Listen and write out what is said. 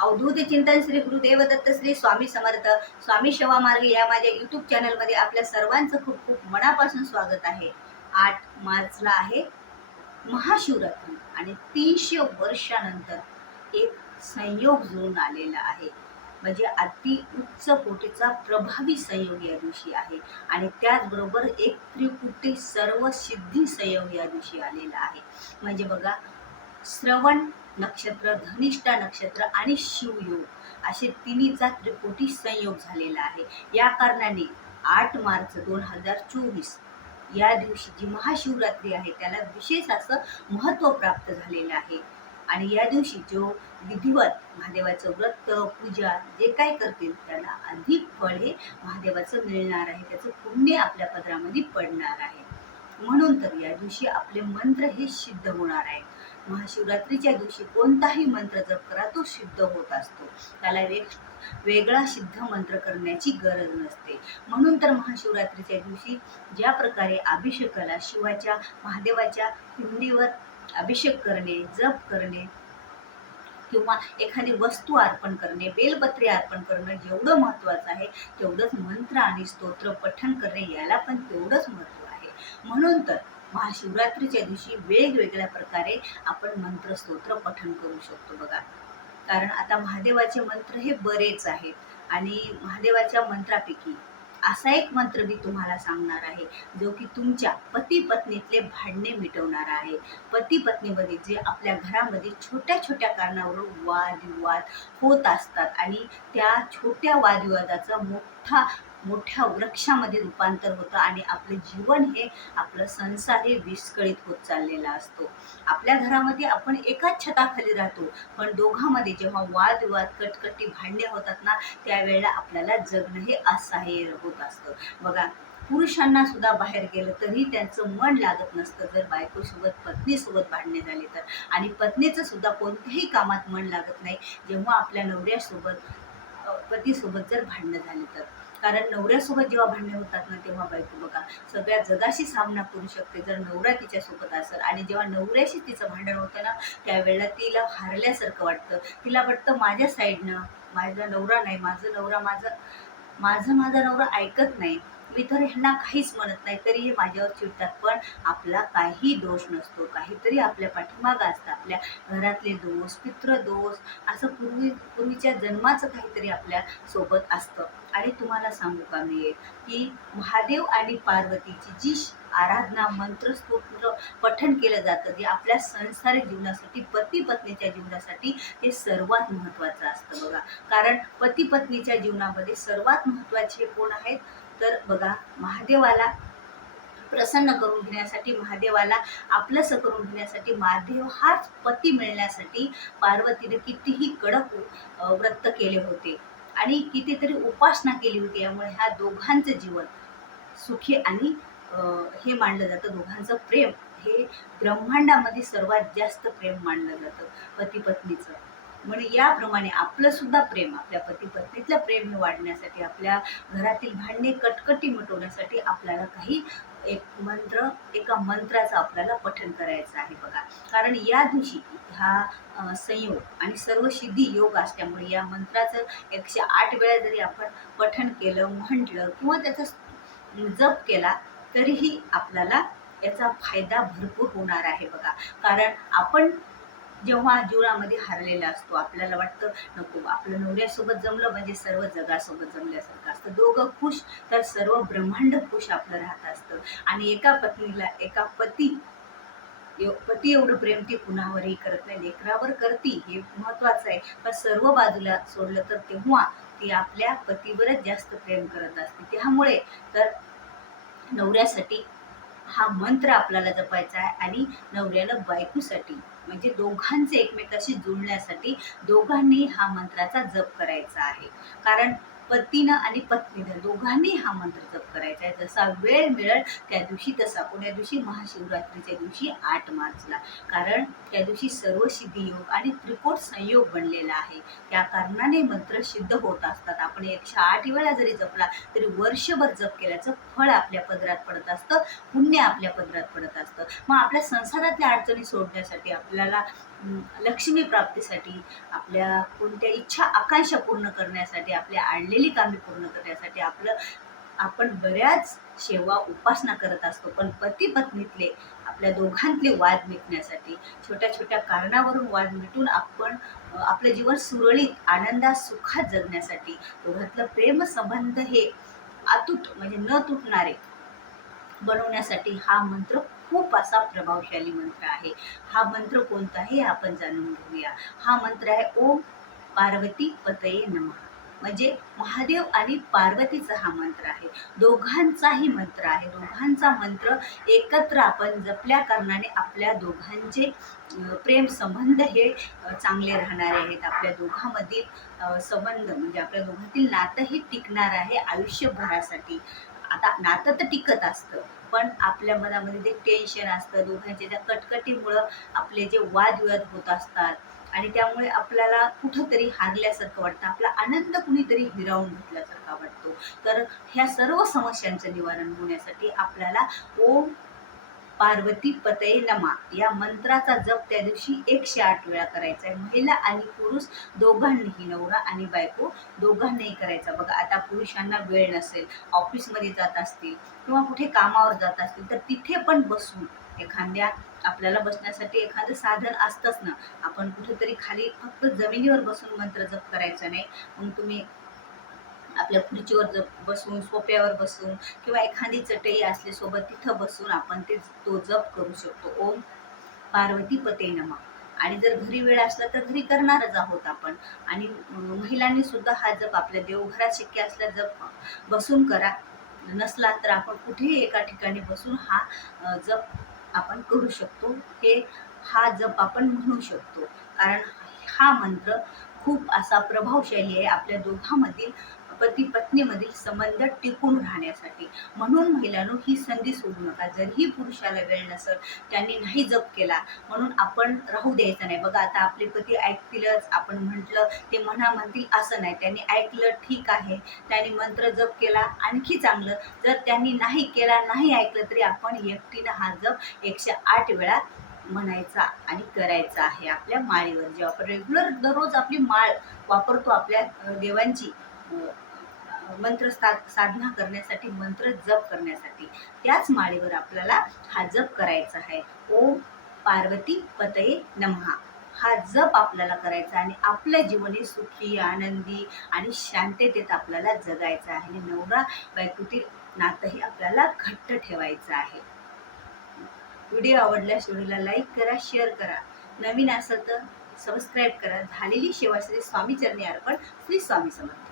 अवधूत चिंतन श्री गुरुदेव दत्त श्री स्वामी समर्थ स्वामी सेवा मार्ग या माझ्या यूट्यूब चॅनलमध्ये आपल्या सर्वांचं खूप खूप मनापासून स्वागत आहे। 8 मार्चला आहे महाशिवरात्री आणि 300 वर्षानंतर एक संयोग जुळून आलेला आहे। म्हणजे अति उच्च कोटीचा प्रभावी संयोग या दिवशी आहे आणि त्याचबरोबर एक त्रिपुटी सर्व सिद्धी संयोग या दिवशी आलेला आहे। म्हणजे बघा, श्रवण नक्षत्र, धनिष्ठा नक्षत्र आणि शिवयोग असे तिन्हीचा त्रिकोटी संयोग झालेला आहे। या कारणाने 8 मार्च 2024 या दिवशी जी महाशिवरात्री आहे त्याला विशेष असं महत्त्व प्राप्त झालेलं आहे। आणि या दिवशी जो विधिवत महादेवाचं व्रत पूजा जे काय करतील त्यांना अधिक फळ हे महादेवाचं मिळणार आहे, त्याचं पुण्य आपल्या पदरामध्ये पडणार आहे। म्हणून तर या दिवशी आपले मंत्र हे सिद्ध होणार आहेत। महाशिवरात्रीच्या दिवशी कोणताही मंत्र जप करा तो सिद्ध होत असतो, त्याला वेगळा सिद्ध मंत्र करण्याची गरज नसते। म्हणून तर महाशिवरात्रीच्या दिवशी ज्या प्रकारे अभिषेकाला शिवाच्या महादेवाच्या पिंडीवर अभिषेक करणे, जप करणे किंवा एखादी वस्तू अर्पण करणे, बेलपत्री अर्पण करणं जेवढं महत्त्वाचं आहे तेवढंच मंत्र आणि स्तोत्र पठण करणे याला पण तेवढंच महत्त्व आहे। म्हणून तर महाशिवरात्रीच्या दिवशी वेगवेगळ्या प्रकारे आपण मंत्र स्तोत्र पठण करू शकतो बघा। कारण आता महादेवाचे मंत्र हे बरेच आहेत आणि महादेवाच्या मंत्रापैकी असा एक मंत्र मी तुम्हाला सांगणार आहे जो की तुमच्या पती पत्नीतले भांडणे मिटवणार आहे। पती पत्नीमध्ये जे आपल्या घरामध्ये छोट्या छोट्या कारणावरून वादविवाद होत असतात आणि त्या छोट्या वादविवादाचा मोठ्या वृक्षामध्ये रूपांतर होतं आणि आपलं जीवन हे आपलं संसार हे विस्कळीत होत चाललेला असतो। आपल्या घरामध्ये आपण एकाच छताखाली राहतो, पण दोघांमध्ये जेव्हा वादविवाद, कटकटी, भांडणे होतात ना त्यावेळेला आपल्याला जगणं हे असह्य होत असतं बघा। पुरुषांना सुद्धा बाहेर गेलं तरी त्यांचं मन लागत नसतं जर बायकोसोबत पत्नीसोबत भांडणे झाले तर, आणि पत्नीचं सुद्धा कोणत्याही कामात मन लागत नाही जेव्हा आपल्या नवऱ्यासोबत पतीसोबत जर भांडणं झाली तर। कारण नवऱ्यासोबत जेव्हा भांडणे होतात ना तेव्हा बायको बघा सगळ्या जगाशी सामना करू शकते जर नवरा तिच्यासोबत असेल, आणि जेव्हा नवऱ्याशी तिचं भांडण होतं ना त्यावेळेला तिला हारल्यासारखं वाटतं। तिला वाटतं माझ्या साईडनं माझा नवरा नाही, माझा नवरा ऐकत नाही, मी तर ह्यांना काहीच म्हणत नाही तरी हे माझ्यावर चिडतात, पण आपला काही दोष नसतो, काहीतरी आपल्या पाठीमागं असतं, आपल्या घरातले दोष, पितृदोष, असं पूर्वीच्या जन्माचं काहीतरी आपल्या सोबत असतं। आणि तुम्हाला सांगू का मी की महादेव आणि पार्वतीची जी आराधना, मंत्र, स्तोत्र पठण केलं जातं जे आपल्या संसारिक जीवनासाठी, पती पत्नीच्या जीवनासाठी हे सर्वात महत्त्वाचं असतं बघा। कारण पती पत्नीच्या जीवनामध्ये सर्वात महत्त्वाचे कोण आहेत तर बघा, महादेवाला प्रसन्न करून घेण्यासाठी, महादेवाला आपलंसं करून घेण्यासाठी, महादेव हाच पती मिळण्यासाठी पार्वतीने कितीही कडक व्रत केले होते आणि कितीतरी उपासना केली होती। यामुळे ह्या दोघांचं जीवन सुखी आणि हे मानलं जातं, दोघांचं प्रेम हे ब्रह्मांडामध्ये सर्वात जास्त प्रेम मानलं जातं पती पत्नीचं। म्हणजे याप्रमाणे आपलं सुद्धा प्रेम, आपल्या पती पत्नीतलं प्रेम हे वाढण्यासाठी, आपल्या घरातील भांडणे, कटकटी मिटवण्यासाठी आपल्याला काही एका मंत्राचं आपल्याला पठण करायचं आहे बघा। कारण या दिवशी हा संयोग आणि सर्व सिद्धी योग असल्यामुळे या मंत्राचं 108 वेळा जरी आपण पठण केलं, म्हटलं किंवा त्याचा जप केला तरीही आपल्याला याचा फायदा भरपूर होणार आहे बघा। कारण आपण जेव्हा जीवनामध्ये हारलेला असतो, आपल्याला वाटतं नको आपलं नवऱ्यासोबत जमलं म्हणजे सर्व जगासोबत जमल्यासारखं असतं, दोघं खुश तर सर्व ब्रह्मांड खुश आपलं राहत असतं। आणि एका पत्नीला पती एवढं प्रेम ती कुणावरही करत नाही, लेकरावर करती हे महत्त्वाचं आहे, पण सर्व बाजूला सोडलं तर तेव्हा ती आपल्या पतीवरच जास्त प्रेम करत असते। त्यामुळे तर नवऱ्यासाठी हा मंत्र आपल्याला जपायचा आहे आणि नवऱ्याला बायकोसाठी, म्हणजे दोघांचे एकमेकाशी जुळण्यासाठी दोघांनी हा मंत्राचा जप करायचा आहे। कारण पतीनं आणि पत्नीनं दोघांनी हा मंत्र जप करायचा आहे। जसा वेळ मिळेल त्या दिवशी तसा, कोण्या दिवशी, महाशिवरात्रीच्या दिवशी 8 मार्चला। कारण त्या दिवशी सर्व सिद्धी योग आणि त्रिकोट संयोग बनलेला आहे, त्या कारणाने मंत्र सिद्ध होत असतात। आपण 108 वेळा जरी जपला तरी वर्षभर जप केल्याचं फळ आपल्या पदरात पडत असतं, पुण्य आपल्या पदरात पडत असतं। मग आपल्या संसारातल्या अडचणी सोडण्यासाठी आपल्याला लक्ष्मी प्राप्तीसाठी, आपल्या कोणत्या इच्छा आकांक्षा पूर्ण करण्यासाठी, आपल्या आणलेली कामे पूर्ण करण्यासाठी आपण बऱ्याच सेवा उपासना करत असतो. पण पती पत्नीतले आपल्या दोघांतले वाद मिटण्यासाठी, छोट्या छोट्या कारणावरून वाद मिटून आपण आपलं जीवन सुरळीत आनंदात सुखात जगण्यासाठी, दोघांतलं प्रेम संबंध हे अतूट म्हणजे न तुटणारे बनवण्यासाठी हा मंत्र खूप असा प्रभावशाली मंत्र आहे. हा मंत्र कोणता आहे आपण जाणून घेऊया. हा मंत्र आहे ओम पार्वती पतये नमः. म्हणजे महादेव आणि पार्वतीचा हा मंत्र आहे. दोघांचाही मंत्र आहे. दोघांचा मंत्र एकत्र आपण जपल्या कारणाने आपल्या दोघांचे प्रेम संबंध हे चांगले राहणारे आहेत. आपल्या दोघांमधील संबंध म्हणजे आपल्या दोघांतील नातं हे टिकणार आहे आयुष्यभरासाठी. आता नातं तर टिकत असतं, पण आपल्या मनामध्ये जे टेन्शन असतं, दोघांच्या त्या कटकटीमुळं आपले जे वादविवाद होत असतात आणि त्यामुळे आपल्याला कुठंतरी हारल्यासारखं वाटतं, आपला आनंद कुणीतरी हिरावून घेतल्यासारखा वाटतो. तर ह्या सर्व समस्यांचं निवारण होण्यासाठी आपल्याला ओम पार्वती पतये नमा या मंत्राचा जप त्या दिवशी 108 वेळा करायचा आहे. महिला आणि पुरुष दोघांनीही, नवरा आणि बायको दोघांनाही करायचा. बघा, आता पुरुषांना वेळ नसेल, ऑफिसमध्ये जात असतील किंवा कुठे कामावर जात असतील, तर तिथे पण बसून एखाद्या आपल्याला बसण्यासाठी एखादं साधन असतंच ना. आपण कुठेतरी खाली फक्त जमिनीवर बसून मंत्र जप करायचा नाही. मग तुम्ही आपल्या खुर्चीवर बसून, सोफ्यावर बसून किंवा एखादी चटई असली सोबत तिथं बसून आपण तो जप करू शकतो. ओम पार्वती पते नमा. आणि जर घरी वेळ असला तर घरी करणारच आहोत आपण. आणि महिलांनी सुद्धा हा जप आपल्या देवघरात शक्य असला जप बसून करा. नसला तर आपण कुठेही एका ठिकाणी बसून हा जप आपण करू शकतो. हा जप आपण म्हणू शकतो, कारण हा मंत्र खूप असा प्रभावशाली आहे आपल्या दोघांमधील पती पत्नीमधील संबंध टिकून राहण्यासाठी. म्हणून महिलांनो, ही संधी सोडू नका. जरीही पुरुषाला वेळ नसेल, त्यांनी नाही जप केला म्हणून आपण राहू द्यायचं नाही. बघा, आता आपले पती ऐकतीलच, आपण म्हटलं ते म्हणतील असं नाही. त्यांनी ऐकलं ठीक आहे, त्यांनी मंत्र जप केला आणखी चांगलं. जर त्यांनी नाही केला, नाही ऐकलं, तरी आपण एकटीनं हा जप 108 वेळा म्हणायचा आणि करायचा आहे आपल्या माळेवर. जे आपण रेग्युलर दररोज आपली माळ वापरतो आपल्या देवांची मंत्र साधना करण्यासाठी, मंत्र जप करण्यासाठी, त्याच माळेवर आपल्याला हा जप करायचा आहे. ओम पार्वती पतये नमः. हा जप आपल्याला करायचा आणि आपलं जीवन हे सुखी, आनंदी आणि शांततेत आपल्याला जगायचं आहे. आणि नवरा बायकोतील नातंही आपल्याला घट्ट ठेवायचं आहे. व्हिडिओ आवडल्यास व्हिडिओला लाईक करा, शेअर करा. नवीन असेल तर सबस्क्राईब करा. झालेली सेवा श्री स्वामी चरणी अर्पण. श्री स्वामी समर्थ.